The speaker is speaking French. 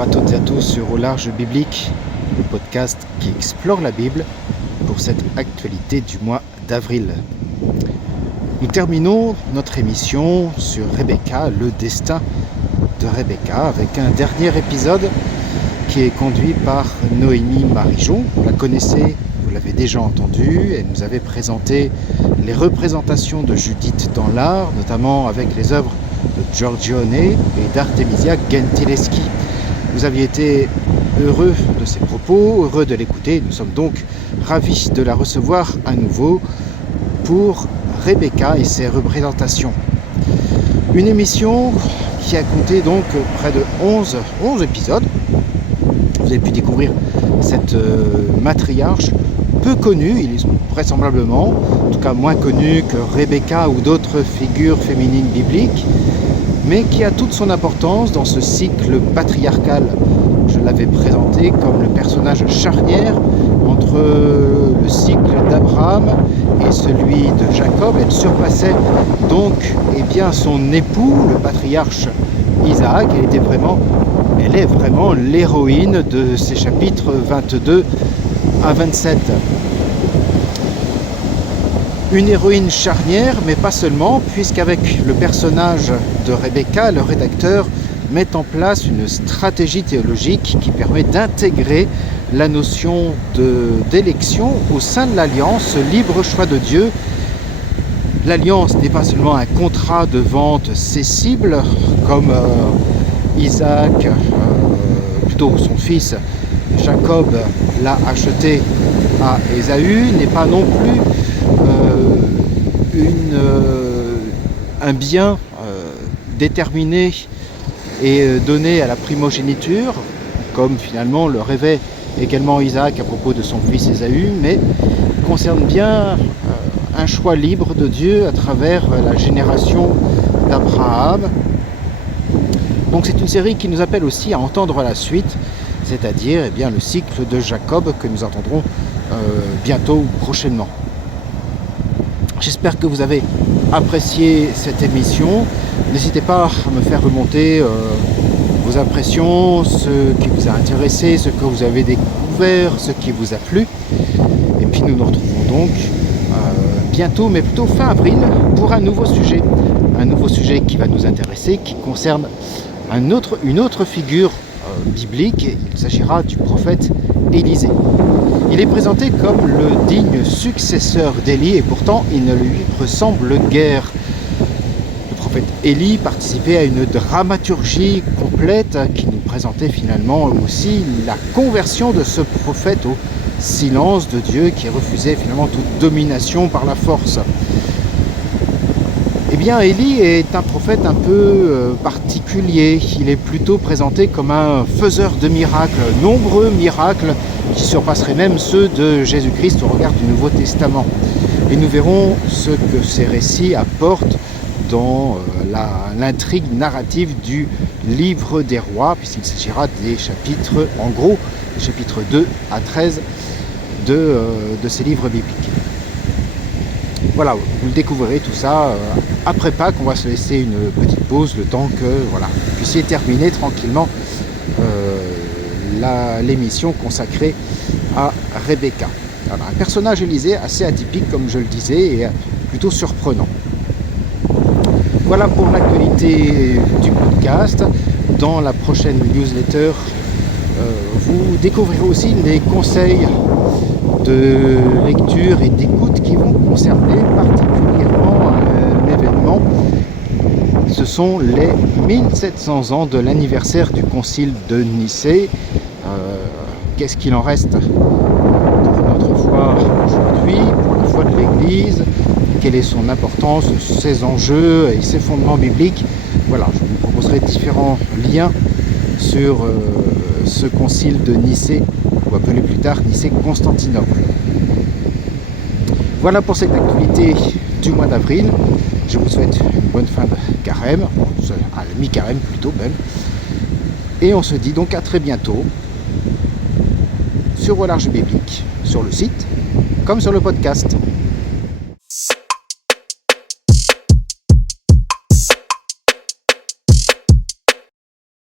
Bonjour à toutes et à tous sur Au Large Biblique, le podcast qui explore la Bible pour cette actualité du mois d'avril. Nous terminons notre émission sur Rebecca, le destin de Rebecca, avec un dernier épisode qui est conduit par Noémie Marijon. Vous la connaissez, vous l'avez déjà entendu, elle nous avait présenté les représentations de Judith dans l'art, notamment avec les œuvres de Giorgione et d'Artemisia Gentileschi. Vous aviez été heureux de ses propos, heureux de l'écouter. Nous sommes donc ravis de la recevoir à nouveau pour Rebecca et ses représentations. Une émission qui a compté donc près de 11 épisodes. Vous avez pu découvrir cette matriarche peu connue, il est vraisemblablement, en tout cas moins connue que Rebecca ou d'autres figures féminines bibliques, mais qui a toute son importance dans ce cycle patriarcal. Je l'avais présenté comme le personnage charnière entre le cycle d'Abraham et celui de Jacob. Elle surpassait donc son époux, le patriarche Isaac. Elle est vraiment l'héroïne de ces chapitres 22 à 27. Une héroïne charnière, mais pas seulement, puisqu'avec le personnage de Rebecca, le rédacteur met en place une stratégie théologique qui permet d'intégrer la notion d'élection au sein de l'alliance, ce libre choix de Dieu. L'alliance n'est pas seulement un contrat de vente cessible, comme Isaac, plutôt son fils Jacob, l'a acheté à Ésaü, n'est pas non plus un bien déterminé et donné à la primogéniture, comme finalement le rêvait également Isaac à propos de son fils Ésaü, mais concerne bien un choix libre de Dieu à travers la génération d'Abraham. Donc c'est une série qui nous appelle aussi à entendre la suite, c'est-à-dire le cycle de Jacob que nous entendrons bientôt ou prochainement. J'espère que vous avez apprécié cette émission. N'hésitez pas à me faire remonter vos impressions, ce qui vous a intéressé, ce que vous avez découvert, ce qui vous a plu. Et puis nous nous retrouvons donc bientôt, mais plutôt fin avril, pour un nouveau sujet. Un nouveau sujet qui va nous intéresser, qui concerne une autre figure biblique. Il s'agira du prophète Élisée. Il est présenté comme le digne successeur d'Élie et pourtant il ne lui ressemble guère. Le prophète Élie participait à une dramaturgie complète qui nous présentait finalement aussi la conversion de ce prophète au silence de Dieu qui refusait finalement toute domination par la force. Élie est un prophète un peu particulier. Il est plutôt présenté comme un faiseur de miracles, nombreux miracles qui surpasseraient même ceux de Jésus-Christ au regard du Nouveau Testament. Et nous verrons ce que ces récits apportent dans l'intrigue narrative du livre des rois, puisqu'il s'agira des chapitres, en gros, des chapitres 2 à 13 de ces livres bibliques. Voilà, vous le découvrirez tout ça après Pâques. On va se laisser une petite pause, le temps que vous puissiez terminer tranquillement l'émission consacrée à Rebecca. Alors, un personnage Élisée assez atypique, comme je le disais, et plutôt surprenant. Voilà pour l'actualité du podcast. Dans la prochaine newsletter, vous découvrirez aussi les conseils de lecture et d'écoute qui vont concerner particulièrement un événement. Ce sont les 1700 ans de l'anniversaire du concile de Nicée. Qu'est-ce qu'il en reste pour notre foi aujourd'hui, pour la foi de l'Église? Quelle est son importance, ses enjeux et ses fondements bibliques? Voilà, je vous proposerai différents liens sur ce concile de Nicée, ou appelé plus tard Nicée-Constantinople. Voilà pour cette actualité du mois d'avril. Je vous souhaite une bonne fin de carême, à la mi-carême plutôt même. Et on se dit donc à très bientôt sur Au Large Biblique, sur le site comme sur le podcast.